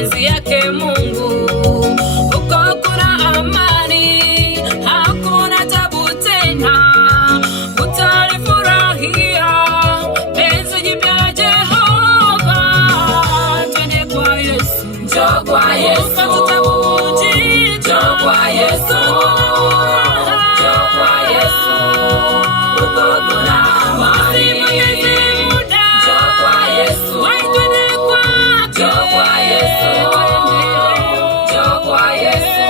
mapenzi yake Mungu. Huko kuna amani, hakuna tabu tena, utalifurahia penzi jipya la Jehova. Twende kwa Yesu, njoo kwa Yesu, njoo kwa Yesu, njoo kwa Yesu. Huko kuna amani, njoo kwa Yesu, njoo kwa Yesu, njoo kwa Yesu.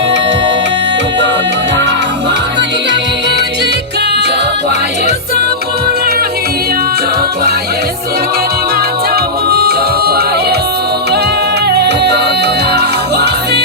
Huko kuna amani, njoo kwa Yesu, njoo kwa Yesu, njoo kwa Yesu. Huko kuna amani.